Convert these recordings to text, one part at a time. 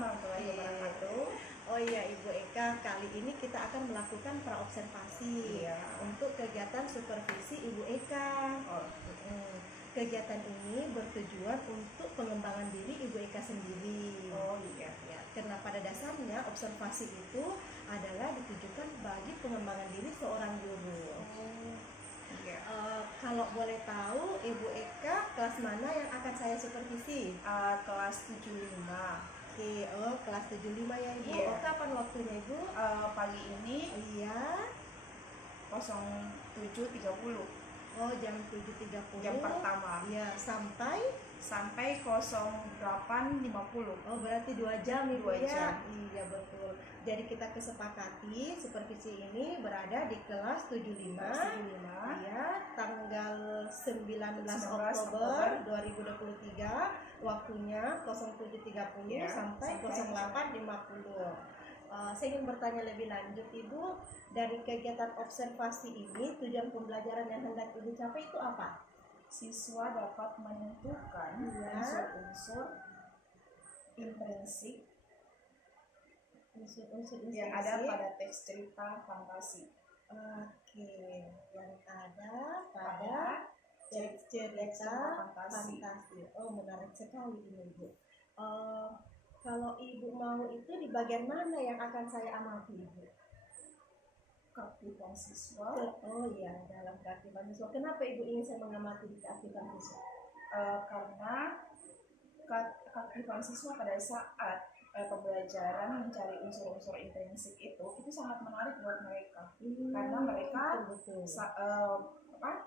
warahmatullahi wabarakatuh. Oh iya Ibu Eka, kali ini kita akan melakukan praobservasi untuk kegiatan supervisi Ibu Eka. Kegiatan ini bertujuan untuk pengembangan diri Ibu Eka sendiri. Karena pada dasarnya observasi itu adalah ditujukan bagi pengembangan diri seorang guru. Kalau boleh tahu Ibu Eka kelas mana yang akan saya supervisi? Kelas 75. Kelas 75 ya Ibu. Kapan waktunya Ibu? Pagi ini Iya. 07.30. Jam 7.30. Jam pertama. Iya, sampai 08.50. Berarti 2 jam Ibu 2 ya? jam. Iya betul. Jadi kita kesepakati supervisi ini berada di kelas 75. Iya, tanggal 19 Oktober 2023. Waktunya 07.30 sampai 08.50. Saya ingin bertanya lebih lanjut Ibu, dari kegiatan observasi ini tujuan pembelajaran yang hendak Ibu capai itu apa? Siswa dapat menentukan unsur-unsur intrinsik yang ada pada teks cerita fantasi. Yang ada pada teks cerita fantasi. Menarik sekali ini Ibu. Kalau Ibu mau itu di bagian mana yang akan saya amati Ibu? Keaktifan siswa. Dalam keaktifan siswa. Kenapa Ibu ingin saya mengamati keaktifan siswa? Karena keaktifan siswa pada saat pembelajaran mencari unsur-unsur intrinsik itu sangat menarik buat mereka. Karena mereka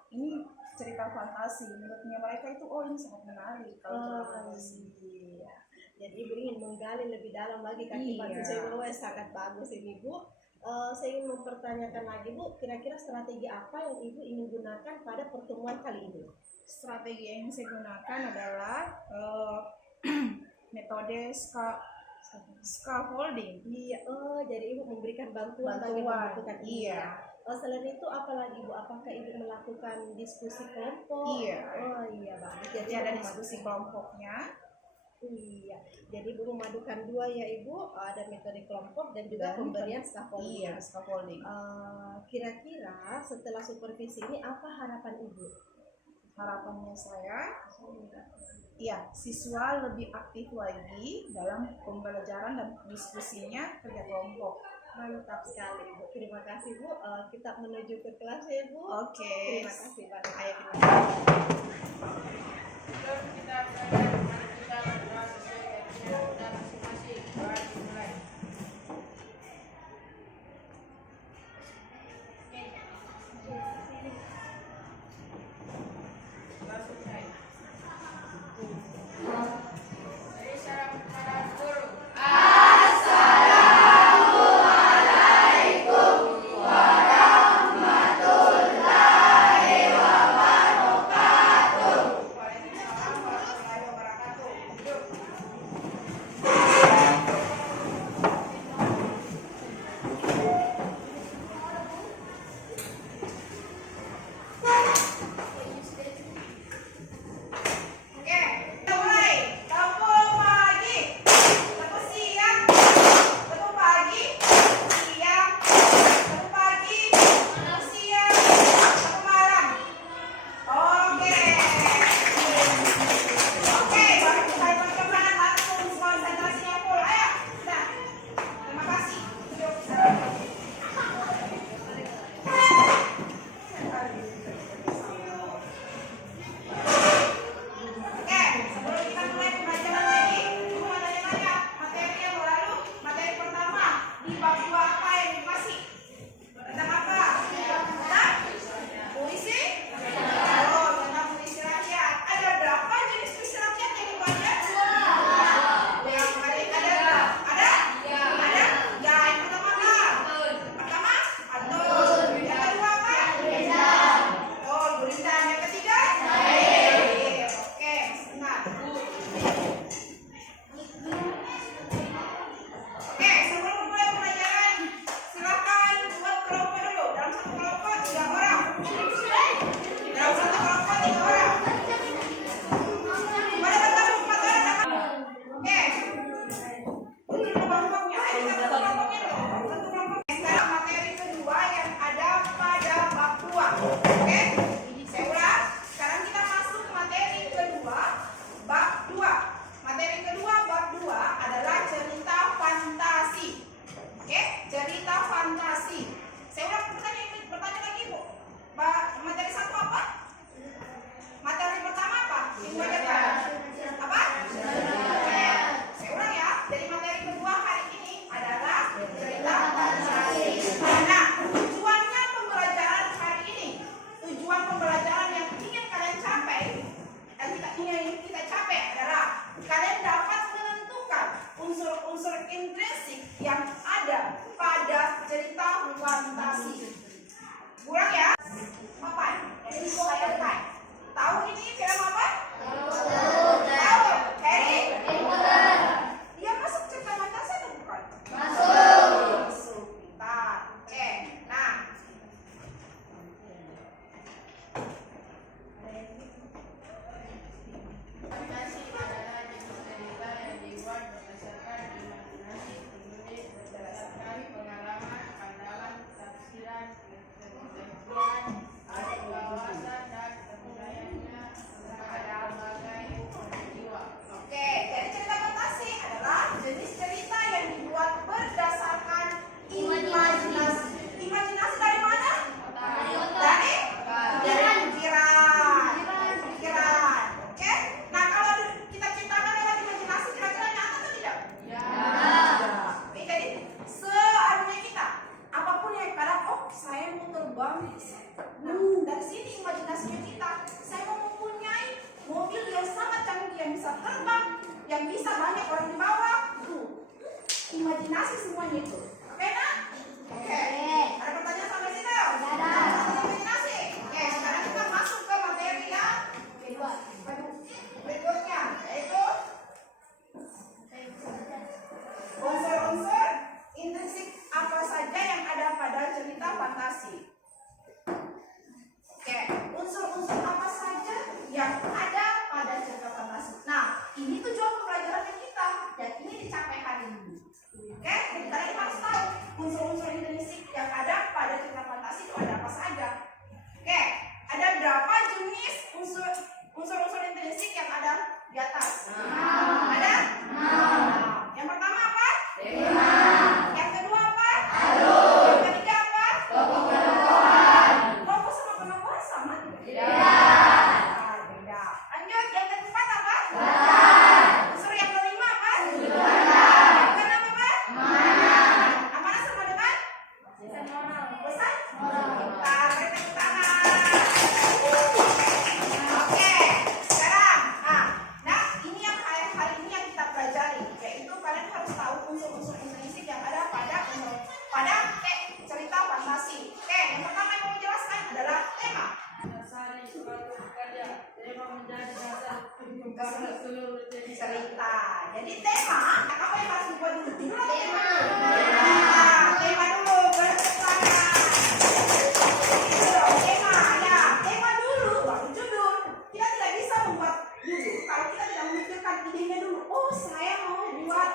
ini cerita fantasi, menurutnya mereka itu ini sangat menarik kalau fantasi. Jadi Ibu ingin menggali lebih dalam lagi keaktifan siswa. Sangat bagus ini Bu. Saya ingin mempertanyakan lagi Bu, kira-kira strategi apa yang Ibu ingin gunakan pada pertemuan kali ini? Strategi yang saya gunakan adalah metode scaffolding. Jadi Ibu memberikan bantuan bagi pembentukan ini. Selain itu apalagi Ibu? Apakah Ibu melakukan diskusi kelompok? Bagus. Jadi ada diskusi kelompoknya. Jadi Ibu memadukan dua ya Ibu, ada metode kelompok dan juga pemberian scaffolding. Scaffolding. Kira-kira setelah supervisi ini apa harapan Ibu? Harapannya saya, siswa lebih aktif lagi dalam pembelajaran dan diskusinya kerja kelompok. Mantap sekali Ibu. Terima kasih Bu. Kita menuju ke kelas ya Bu. Oke. Terima kasih banyak. Ayo kita bisa banyak orang di bawah. Tuh, imajinasi semuanya itu. Oke, nak? Oke. Ada pertanyaan sampai situ? Ada. Imajinasi. Oke, sekarang kita masuk ke materi yang berikutnya, yaitu unsur-unsur intrinsik apa saja yang ada pada cerita fantasi. Oke, unsur-unsur apa saja yang ada pada cerita fantasi. Nah, ini tujuan pembelajarannya kita dan ini dicapai hari ini. Oke, kita harus tahu unsur-unsur intrinsik yang ada pada cerita fantasi itu ada apa saja. Oke, ada berapa jenis unsur-unsur intrinsik yang ada di atas? Ada? Yang pertama apa? Yang kedua apa? Yang ketiga apa? Tokoh sama penokohan sama tidak? Beda. Lanjut, yang keempat apa? Unsur yang kelima apa? Yang keenam apa? Amanah sama dengan? Bosan? Kita beri tepuk tangan. Oke, sekarang, nah ini yang hari ini yang kita pelajari, yaitu kalian harus tahu unsur-unsur intrinsik yang ada pada cerita fantasi. Oke, yang pertama yang mau dijelaskan adalah tema. Dasari suatu karya, tema menjadi dasar pada seluruh Cerita. Jadi tema, apa yang harus dibuat dulu? Judul atau tema? Tema dulu, baru tangan. Tema, ya, tema dulu, baru judul. Kita tidak bisa membuat judul kalau kita tidak memikirkan idenya dulu. Oh, saya mau buat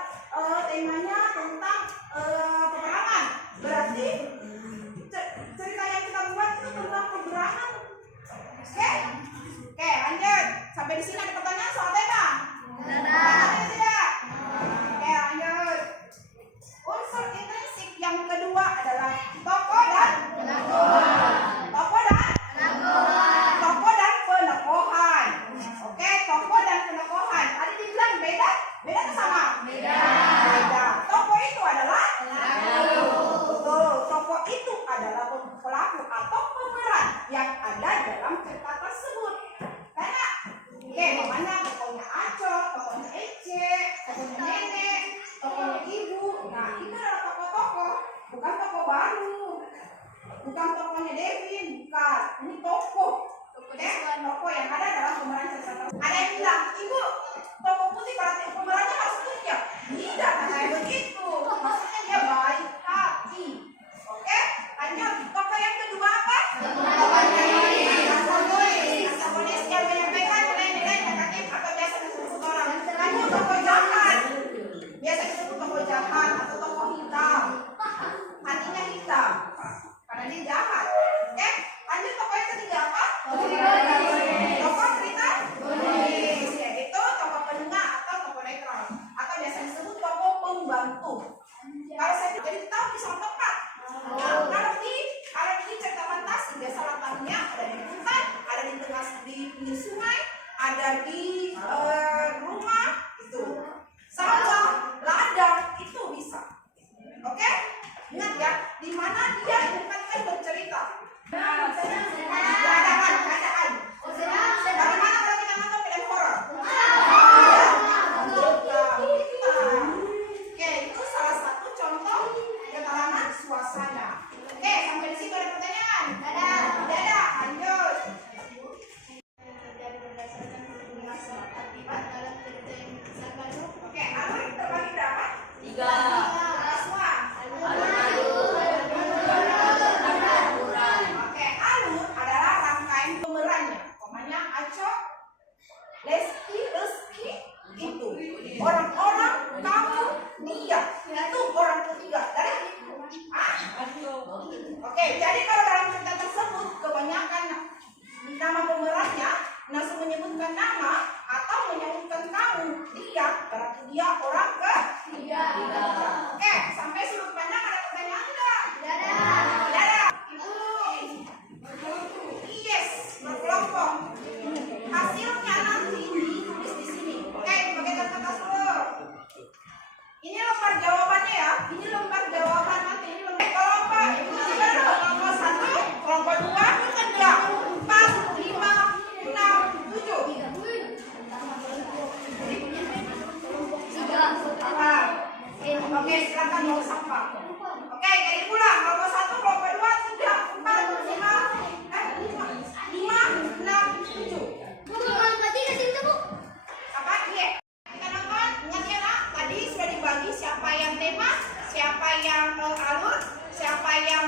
temanya tentang peperangan. Berarti cerita yang kita buat itu tentang peperangan. Oke? Oke, lanjut. Sampai di sini ada pertanyaan soal tema? Ada tidak? Oke, lanjut. Unsur intrinsik yang kedua adalah tokoh dan penokohan. Oke, tokoh dan penokohan. Tadi dibilang beda? Beda atau sama? Beda. Tokoh itu adalah betul. Tokoh itu adalah pelaku atau pemeran yang ada dalam cerita tersebut. Karena, oke, namanya tokohnya Aco, tokohnya Ece, tokohnya Nenek, tokohnya Ibu. Nah, itu adalah tokoh-tokoh, bukan tokoh baru, bukan tokohnya Devin, bukan. Ini tokoh. Tokoh yang ada dalam pemeran cerita tersebut. Ada yang bilang, Ibu, tokoh putih berarti pemerannya harus putih ya? Tidak, kayak begitu. Maksudnya dia baik hati. Oke, lanjut. Tokoh yang kedua apa? Antagonis yang menyampaikan nilai-nilai negatif atau biasa disebut orang. Lanjut, tokoh jahat. Biasa disebut tokoh jahat atau tokoh hitam. Hatinya hitam karena dia jahat. Oke, lanjut tokoh yang ketiga apa? Tokoh cerita yaitu tokoh penengah atau tokoh netral atau biasa disebut tokoh pembantu. Kalau saya jadi tahu di suatu tempat. Nah, kalau di cerita fantasi biasa latarnya ada di hutan, ada di tengah di pinggir sungai, ada di rumah itu, sawah, ladang itu bisa. Oke? Ingat ya, di mana dia ditempatkan bercerita. Keadaan. Bagaimana kalau kita nonton film horor? Oke, itu salah satu contoh keterangan suasana. Oke, sampai di situ ada pertanyaan? Ada. Lanjut. Terjadi berdasarkan kombinasi akibat dalam cerita yang dikisahkan. Oke, alur terbagi berapa? 3. Semua. Oke, alur adalah rangkaian pemerannya. Pokoknya Aco, Lesti, Rizky, itu orang-orang, kamu, dia, itu orang ketiga. Oke, jadi kalau dalam cerita tersebut kebanyakan nama pemerannya langsung menyebutkan nama atau menyebutkan kamu, dia, berarti dia orang ketiga. Oke, sampai sudut pandang ada pertanyaan enggak? Tidak ada. Ibu. Yes, berkelompok. Hasilnya nanti ditulis di sini. Oke, pakai kertas dulu. Ini lembar jawabannya ya. Ini lembar jawaban nanti. Ini lembar kelompok. Ibu coba dulu. Kelompok 1, kelompok 2, 3, 4, 5, 6, 7. silakan bawa sampah. Oke, jadi pulang. Kelompok 1, kelompok 2, 3, 4, 5, 6, 7. Apa? Iya. Kita nonton. Ingat ya nak, tadi sudah dibagi siapa yang tema, siapa yang alur, siapa yang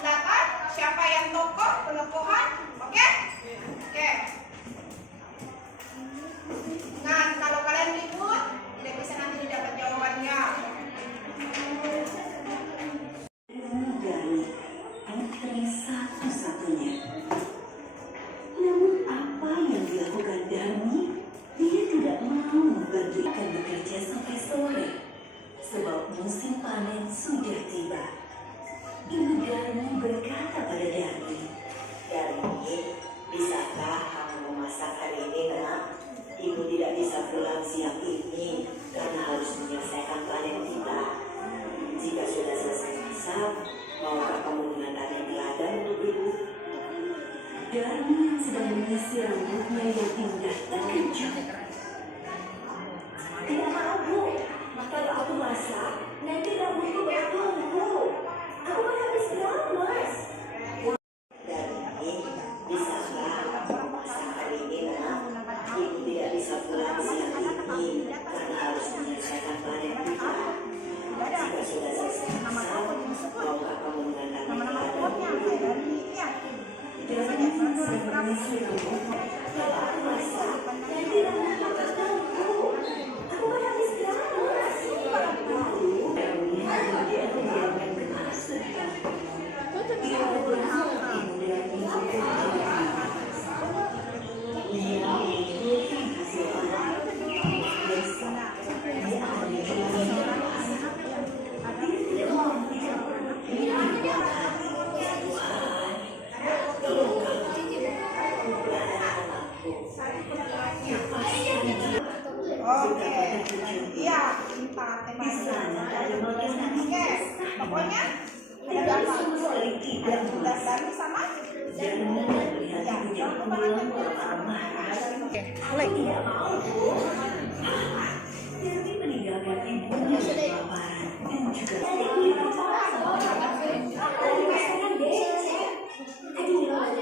latar, siapa yang tokoh, penokohan. Oke? Oke. Nah, kalau kalian ribut, tidak bisa nanti didapat jawabannya. Dari putri satu-satunya. Namun apa yang dilakukan Darmi? Dia tidak mau membantukan bekerja sampai sore, sebab musim panen sudah tiba. Ibu Darmi berkata pada Darmi, "Darmi, bisakah kamu memasak hari ini, nak? Ibu tidak bisa pulang siang ini karena harus menyelesaikan panen tiba. Jika sudah selesai masak, maukah kamu mengantarkan di ladang untuk ibu?" Darmi yang sedang mengisi rambutnya yang indah terkejut. "Tidak mau, Bu. Kalau aku masak, nanti rambutku bertumbuh. Aku kan habis beramas." "Darmi, bisakah kamu masak hari ini, nak? Ibu tidak bisa pulang siang ini karena harus menyelesaikan panen tiba. Jika sudah selesai masak, maukah kamu mengantarkan di ladang untuk ibu?" Darmi sedang mengisi rambutnya. "Kalau aku masak, nanti rambutku bertumbuh. Aku kan habis beramas." Lalu Darmi kemudian mendiamkan kemaksudnya. Ia berharap ibu Darmi bekerja di atas. Ia mengumpulkan hasil panen. Besok, dia akan menjalani lepas. Dia tidak mau meninggalkan dia di dalam hati. "Tuhan, tolong kamu berada anakku. Lepaskan dia." Oke. Iya, cinta tema Di sana ada makanan Oke, pokoknya ada apa? sama sekali tidak pulas. Dari sama? Dan melihat ibunya pulang marah-marah. Mulai. Tidak mau, Bu. Darmi meninggalkan ibunya kelaparan dan juga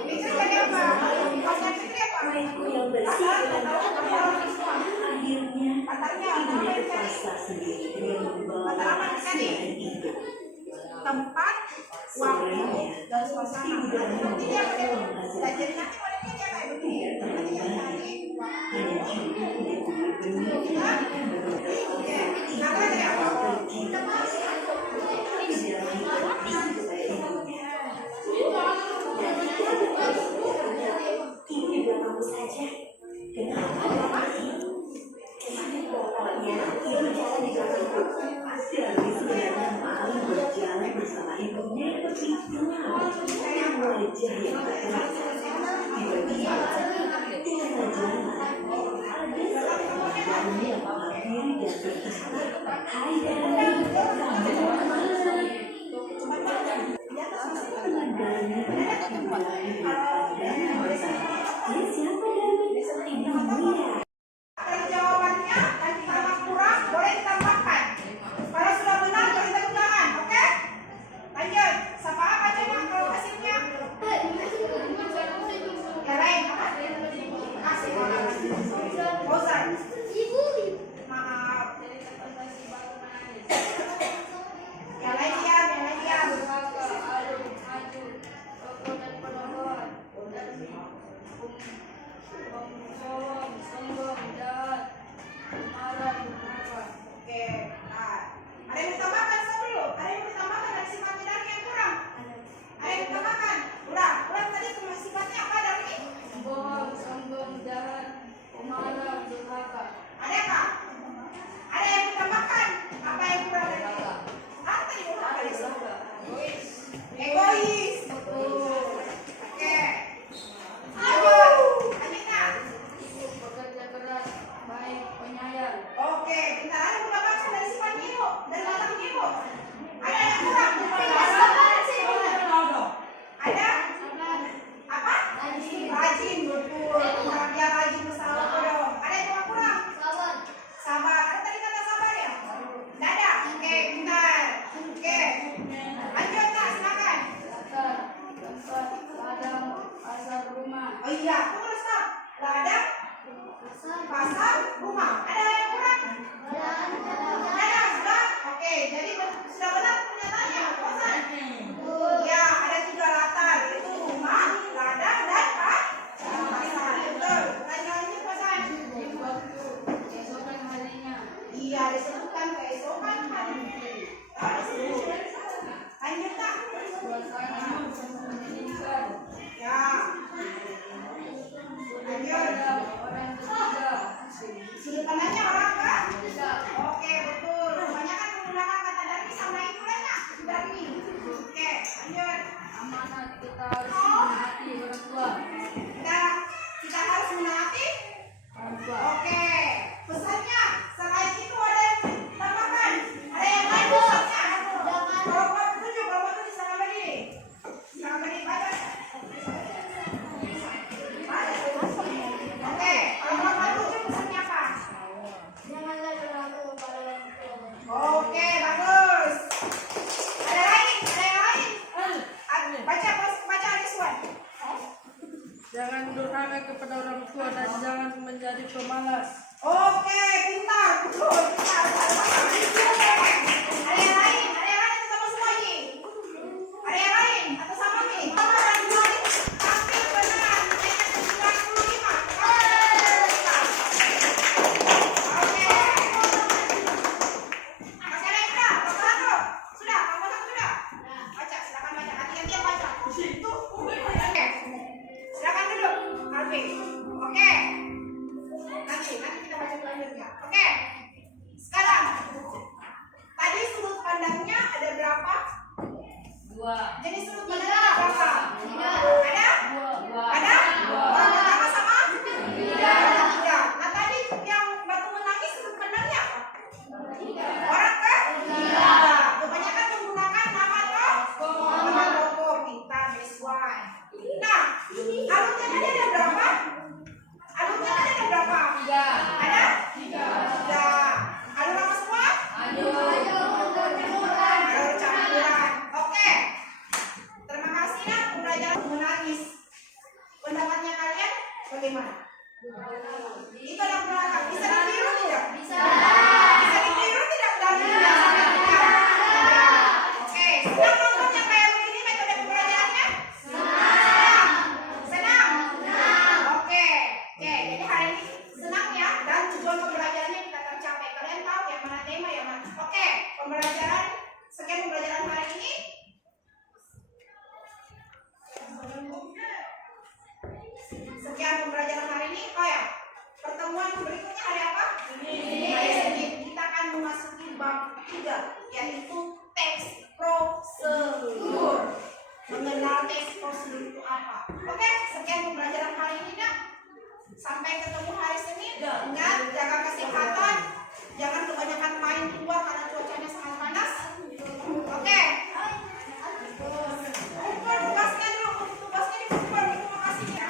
Itu jadi apa? Pasnya Fitri apa? Proyekku yang bersih dan akhirnya Katanya ibunya terpaksa sendiri dengan membawa nasi dan ibu. tempat, waktu, dan suasana. Ibu dan Nanti dia ibu boleh menghasilkan belajar nanti modelnya dia kayak begini. tidak terlalu Nanti yang banyak, tadi, hanya cukup untuk benih dan beberapa oke. Nah, ikan tadi apa? pergi ke pasar. Tapi Darmi pergi kepada ibunya. "Dan ibu di belakangku saja. Kenapa, Darmi?" "Pokoknya ibu jalan di belakangku." Darmi sebenarnya malu berjalan bersama ibunya yang begitu dengan wajah yang tak terasa. Tiba-tiba, di tengah jalan, ada seorang Darmi yang menghampiri dan berkata, "Hai Darmi, kamu kemana?" Teman Darmi kembali melihat Darmi bertanya, "Dia siapa, Darmi?" "Ibumu ya." Kalau jawabannya dan sama kurang boleh ditambahkan. Kalau sudah benar boleh tepuk tangan, oke? Lanjut. Siapa apa coba kalau hasilnya? Ya lain apa? Kasih orang. Bosan. Maaf. Ya lain diam, ya lain diam. Tunggu Iya, disebutkan keesokan hari. Disebut. Lanjut tak? Suasana menyenangkan. Ya. Lanjut. Orang ketiga. Sudut pandangnya orang kan? Tidak. Oke, betul. Kebanyakan menggunakan kata dari sama itu banyak. Dari. Oke, lanjut. Amanat kita harus menaati orang tua. Kita harus menaati. Orang tua. Oke. Pesannya selain itu ada yang ditambahkan. Ada yang lain pesannya. Kelompok 7, kelompok 7 sama berdiri. Sama berdiri baca. Oke, kelompok 7 pesannya apa? Oke, bagus. Ada lain, ada yang lain. Baca Rizwan. Jangan durhaka kepada orang tua dan jangan menjadi pemalas. Oke, pintar, betul, pintar. Ada yang lain atau sama semua ini? Ada yang lain atau sama nih? Sama dan lain, tapi benar. Ayat 95. Oke. Masih ada yang sudah? Kelompok 1? Sudah, kelompok 1 sudah? Baca, silakan baca. Ganti-gantian baca. Oke. Silakan duduk, Alfi. Oke. Nanti kita baca selanjutnya. Oke. Sekarang tadi sudut pandangnya ada berapa? 2. Jadi sudut pandangnya ada berapa? Ada? 2. Ada? Orang pertama sama? Tiga. Nah tadi yang batu menangis sudut pandangnya apa? Orang ke? Kebanyakan menggunakan nama tokoh. Nama tokoh. Pintar, Rizwan. Nah, alutnya tadi ada berapa? Alutnya tadi ada berapa? 3. Ada? Tiga. Ada nama semua? Ayo. Ada campuran. Oke. Terima kasih ya pembelajaran menangis. Pendapatnya kalian bagaimana? Itu ada belakang. Bisa ditiru tidak? Bisa. Bisa ditiru tidak dari biasanya? Oke. Senang nonton yang kayak begini metode pembelajarannya? Senang. Senang. Oke. Jadi hari ini senang ya dan tujuan pembelajarannya kita tercapai. Kalian tahu yang mana tema yang mana? Oke. Sekian pembelajaran hari ini. Sekian pembelajaran hari ini. Oh ya, pertemuan berikutnya hari apa? Hari Senin. Kita akan memasuki bab 3, yaitu teks prosedur. Mengenal teks prosedur itu apa? Oke, sekian pembelajaran hari ini dah. Sampai ketemu hari Senin. Ingat, jaga kesehatan. Jangan kebanyakan main keluar karena cuacanya sangat panas. Oke. Kumpul tugasnya dulu. Tugasnya dikumpul. Terima kasih ya.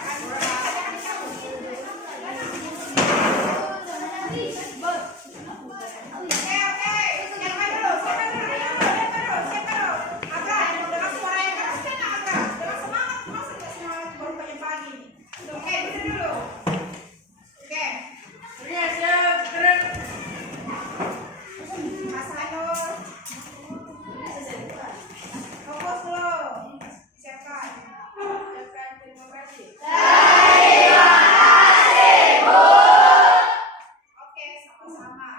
Jangan dicabut. Oke. Siapkan dulu. Siapkan dulu. Aga, yang mau dengar suara yang keras kan Aga. Dengan semangat. Masa nggak semangat baru pagi-pagi? Oke, dulu. Oke. Siap, keren. Mas Hanul. Fokus dulu. Siapkan. Terima kasih. Oke, sama-sama.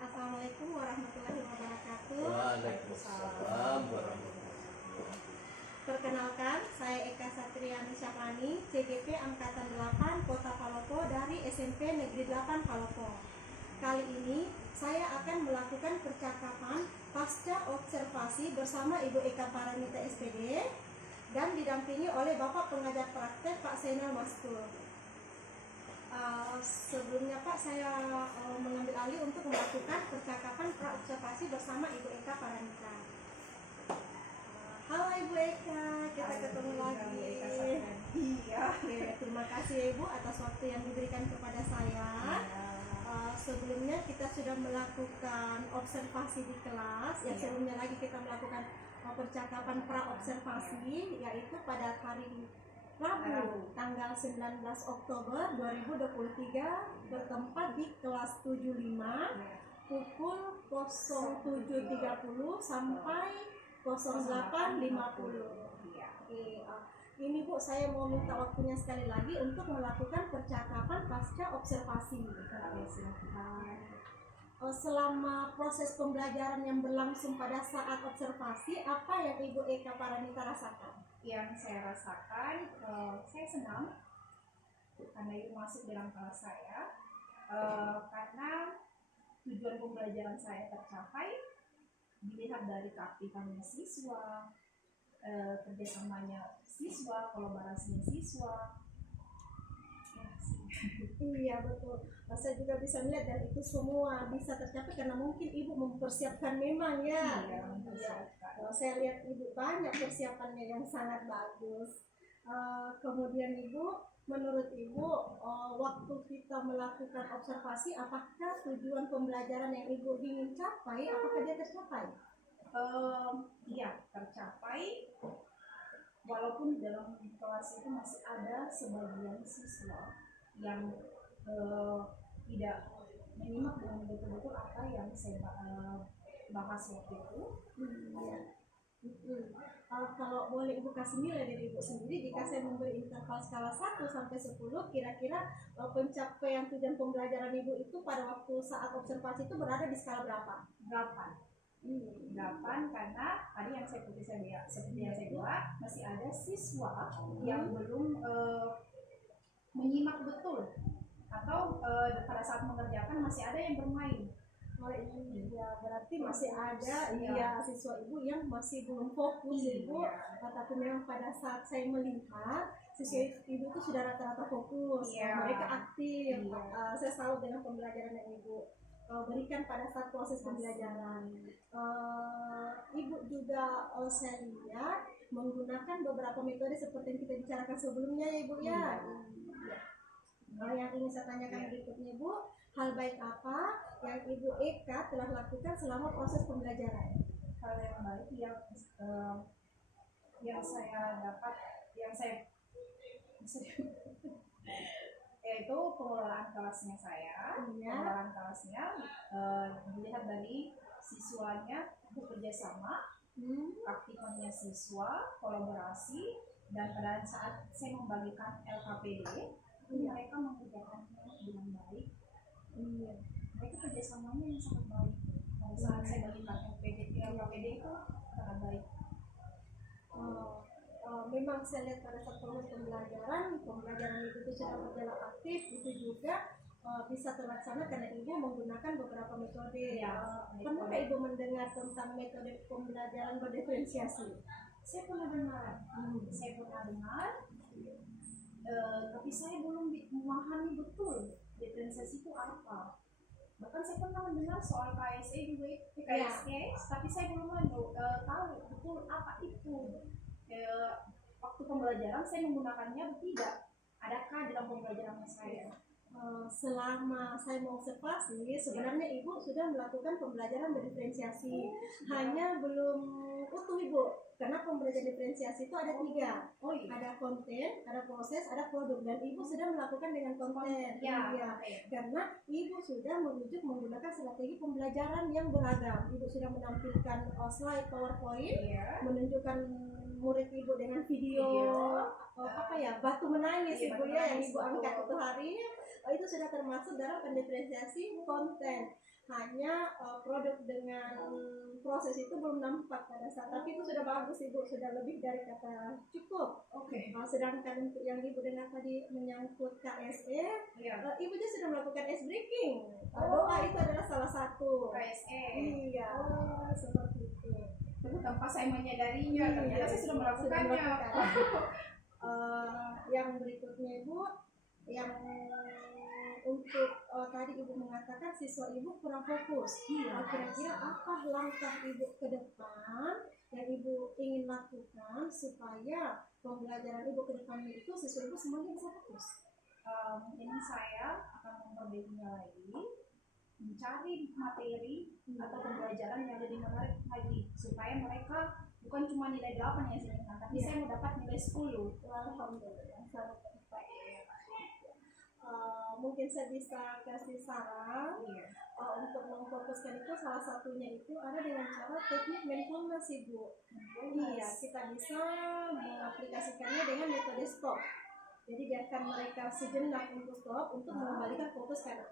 Assalamualaikum warahmatullahi wabarakatuh. Waalaikumsalam warahmatullahi wabarakatuh. Perkenalkan, saya Eka Satriani Syafani, CGP Angkatan 8 Kota Palopo dari SMP Negeri 8 Palopo. Kali ini saya akan melakukan percakapan pasca observasi bersama Ibu Eka Paramita SPD dan didampingi oleh Bapak Pengajar Praktek Pak Zainal Maskur. Sebelumnya Pak, saya mengambil alih untuk melakukan percakapan pra-observasi bersama Ibu Eka Paramita. Halo Ibu Eka, kita ketemu lagi. Iya, terima kasih ya Ibu atas waktu yang diberikan kepada saya. Sebelumnya kita sudah melakukan observasi di kelas. Yang sebelumnya lagi kita melakukan percakapan pra-observasi, yaitu pada hari Rabu tanggal 19 Oktober 2023 bertempat di kelas 75 pukul 07.30 sampai 08.50. ini Bu, saya mau minta waktunya sekali lagi untuk melakukan percakapan pasca observasi. Selama proses pembelajaran yang berlangsung pada saat observasi, apa yang Ibu Eka Paranita rasakan? Yang saya rasakan, saya senang karena Ibu masuk dalam kelas saya, karena tujuan pembelajaran saya tercapai dilihat dari keaktifan siswa, kerjasamanya siswa, kolaborasinya siswa. Iya betul, saya juga bisa melihat dan itu semua bisa tercapai karena mungkin Ibu mempersiapkan memang ya. Iya, mempersiapkan. Saya lihat Ibu banyak persiapannya yang sangat bagus. Kemudian Ibu, menurut Ibu, waktu kita melakukan observasi, apakah tujuan pembelajaran yang Ibu ingin capai, apakah dia tercapai? Iya, tercapai. Walaupun dalam kelas itu masih ada sebagian siswa yang tidak menyimak dengan betul-betul apa yang saya bahas waktu itu. Kalau boleh Ibu kasih nilai dari Ibu sendiri, jika saya memberi interval skala 1 sampai 10, kira-kira pencapaian tujuan pembelajaran Ibu itu pada waktu saat observasi itu berada di skala berapa? 8 karena tadi yang seperti yang saya bilang masih ada siswa yang belum menyimak betul atau pada saat mengerjakan masih ada yang bermain. Ya, berarti masih ada ya siswa Ibu yang masih belum fokus Ibu. Tapi memang pada saat saya melihat siswa Ibu itu sudah rata-rata fokus, mereka aktif. Saya salut dengan pembelajaran yang Ibu berikan pada saat proses pembelajaran. Ibu juga saya lihat menggunakan beberapa metode seperti yang kita bicarakan sebelumnya ya Ibu ya. Yang ingin saya tanyakan berikutnya Bu, hal baik apa yang Ibu Eka telah lakukan selama proses pembelajaran? Hal yang baik yang saya dapat, yaitu pengelolaan kelasnya saya. Pengelolaan kelasnya dilihat dari siswanya bekerja sama, aktifannya siswa, kolaborasi, dan pada saat saya membagikan LKPD, mereka mengerjakannya dengan baik. Mereka kerjasamanya yang sangat baik. Pada saat saya bagikan LKPD itu sangat baik. Memang saya lihat pada saat proses pembelajaran itu sudah berjalan aktif, itu juga bisa terlaksana karena Ibu menggunakan beberapa metode. Pernah Ibu mendengar tentang metode pembelajaran berdiferensiasi? Saya pernah dengar, tapi saya belum memahami betul diferensiasi itu apa. Bahkan saya pernah mendengar soal KSE juga, tapi saya belum tahu betul apa itu. Waktu pembelajaran saya menggunakannya atau tidak? Adakah dalam pembelajaran saya? Selama saya mengobservasi, sebenarnya Ibu sudah melakukan pembelajaran berdiferensiasi, hanya belum utuh Ibu, karena pembelajaran diferensiasi itu ada 3. Ada konten, ada proses, ada produk, dan Ibu sudah melakukan dengan konten. Karena Ibu sudah merujuk menggunakan strategi pembelajaran yang beragam. Ibu sudah menampilkan slide PowerPoint, menunjukkan murid Ibu dengan video batu menangis Ibu ya, yang Ibu angkat itu hari. Itu sudah termasuk dalam pendiferensiasi konten. Hanya produk dengan proses itu belum nampak pada saat, tapi itu sudah bagus Ibu, sudah lebih dari kata cukup. Sedangkan untuk yang Ibu dengar tadi menyangkut KSE, Ibu juga sudah melakukan ice breaking. Doa itu adalah salah satu KSE. Iya, seperti itu. Tanpa saya menyadarinya, ternyata saya sudah melakukannya. Yang berikutnya Ibu, yang untuk tadi Ibu mengatakan siswa Ibu kurang fokus. Kira-kira apa langkah Ibu ke depan yang Ibu ingin lakukan supaya pembelajaran Ibu ke depannya itu siswa Ibu semuanya bisa fokus? Mungkin saya akan memperbaikinya lagi, mencari materi atau pembelajaran yang lebih menarik lagi supaya mereka bukan cuma nilai 8 yang saya inginkan, tapi saya mau dapat nilai 10. Alhamdulillah, sangat baik. mungkin saya bisa kasih saran untuk memfokuskan itu, salah satunya itu ada dengan cara teknik mindfulness Ibu. Iya, kita bisa mengaplikasikannya dengan metode stop. Jadi biarkan mereka sejenak untuk stop, untuk mengembalikan fokus ke anak.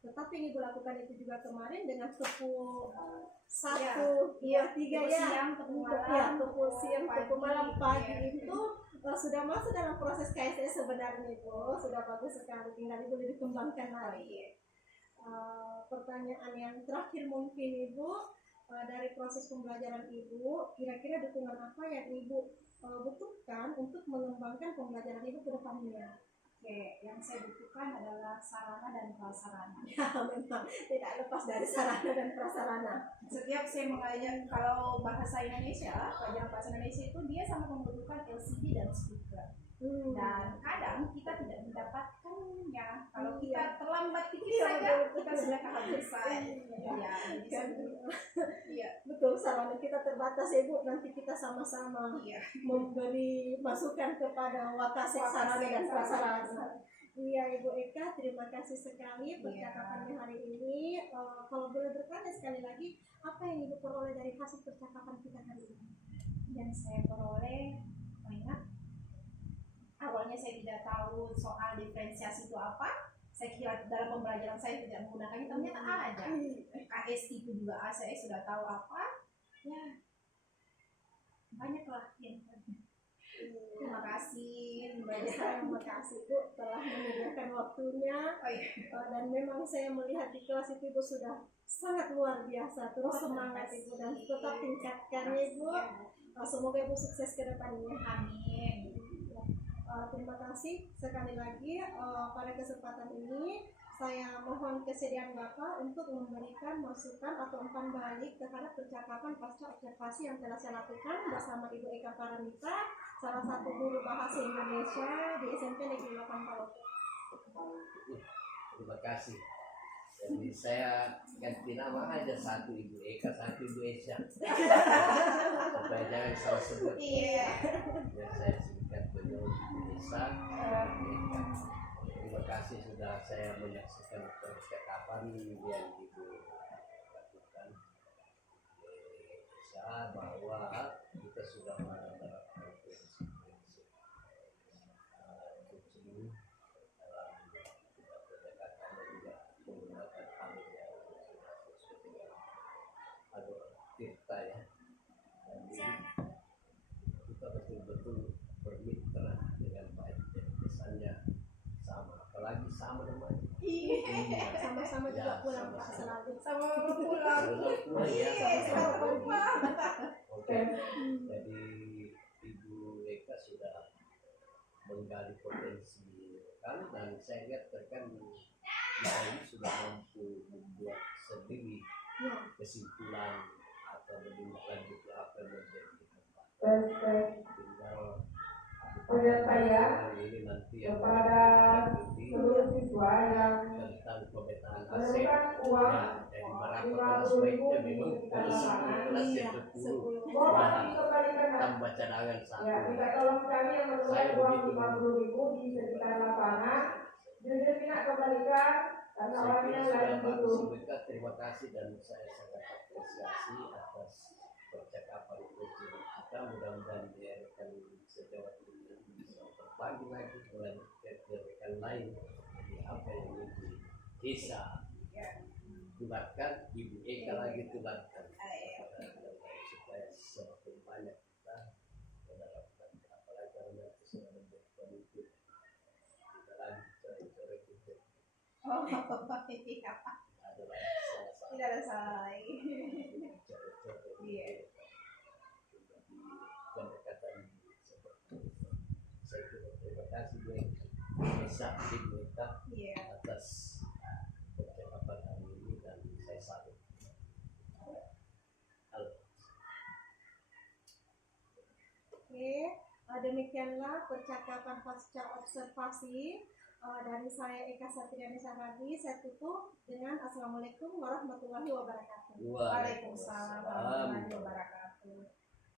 Tetapi yang Ibu lakukan itu juga kemarin dengan tepuk 1, 2, 3 ya, tepuk siang, tepuk malam, pagi itu sudah masuk dalam proses KSS sebenarnya Ibu. Sudah bagus sekali, tinggal Ibu lebih kembangkan lagi. Pertanyaan yang terakhir mungkin Ibu, dari proses pembelajaran Ibu, kira-kira dukungan apa yang Ibu butuhkan untuk mengembangkan pembelajaran Ibu ke depannya? Oke, yang saya butuhkan adalah sarana dan prasarana. Ya, memang tidak lepas dari sarana dan prasarana. Setiap saya mengajar, kalau bahasa Indonesia, pelajaran bahasa Indonesia itu dia sangat membutuhkan LCD dan speaker. Dan kadang kita tidak mendapatkannya. Kalau kita terlambat dikit saja, kita sudah kehabisan. Ya, jadi iya, Betul, sarana kita terbatas ya Bu. Nanti kita sama-sama memberi masukan kepada wakasek sarana dan prasarana. Iya Ibu Eka, terima kasih sekali percakapannya hari ini. Kalau boleh bertanya sekali lagi, apa yang Ibu peroleh dari hasil percakapan kita hari ini? yang saya peroleh banyak. Awalnya saya tidak tahu soal diferensiasi itu apa. Saya kira dalam pembelajaran saya tidak menggunakannya, ternyata ada. KS itu juga saya sudah tahu apa. Ya, banyaklah yang terima kasih. Terima kasih Bu telah menyediakan waktunya. Dan memang saya melihat di kelas itu Ibu sudah sangat luar biasa. Terus semangat Ibu dan tetap tingkatkannya Ibu. Semoga Ibu sukses ke depannya. Amin. Terima kasih sekali lagi. Pada kesempatan ini saya mohon kesediaan Bapak untuk memberikan masukan atau umpan balik terhadap percakapan pasca observasi yang telah saya lakukan bersama Ibu Eka Paramita, salah satu guru bahasa Indonesia di SMP Negeri 8 Palopo. Terima kasih. Jadi saya ganti nama aja, satu Ibu Eka, satu Ibu Esya. Supaya jangan salah sebut. Iya. Biar saya singkat beliau Ibu Esa. Terima kasih sudah saya menyaksikan percakapan yang Ibu lakukan. Esa, bahwa kita sudah menerapkan prinsip-prinsip kucing dalam pendekatan dan juga menggunakan hal yang sudah sesuai dengan alur tirta ya. Jadi kita betul-betul bermitra dengan baik dan kesannya sama, apalagi sama namanya. Sama-sama juga Ya, pulang Pak sama-sama. selalu. Sama pulang. Pulang ya. Sama-sama. Oke. Jadi Ibu Eka sudah menggali potensi kan, dan saya lihat rekan kita ini sudah mampu membuat sendiri kesimpulan atau menindaklanjuti apa yang menjadi tempat. Tinggal saya ini nanti yang kepada seluruh siswa yang tentang pemetaan aset menemukan uang ya, dari berapa kelas baiknya memang dari 10 kelas yang 10 mohon dikembalikan. tambah cadangan Ya, satu. minta tolong kami yang menemukan Saya uang begitu. 50.000 di sekitar lapangan. Jujur tidak kembalikan karena Saya orangnya kira lain sudah itu. bagus Ibu Eka, terima kasih dan saya sangat apresiasi atas percakapan itu kita. Mudah-mudahan diadakan sejauh ini bisa berbagi lagi melanjutkan ke rekan lain di apa yang Ibu bisa tularkan, Ibu Eka lagi tularkan supaya semakin banyak kita menerapkan, apalagi kalau nanti sudah menjadi pemimpin tidak lagi coret-coret itu Oh, iya. adalah Tidak ada salah lagi. coret-coret Iya. pendekatan seperti itu. Saya kira terima kasih Bu Esa, Ibu Eka Iya. atas percakapan hari ini dan saya salut. Halo. Oke, demikianlah percakapan pasca observasi dari saya Eka Satriani Saradi. Saya tutup dengan Assalamualaikum warahmatullahi wabarakatuh. Waalaikumsalam warahmatullahi wabarakatuh.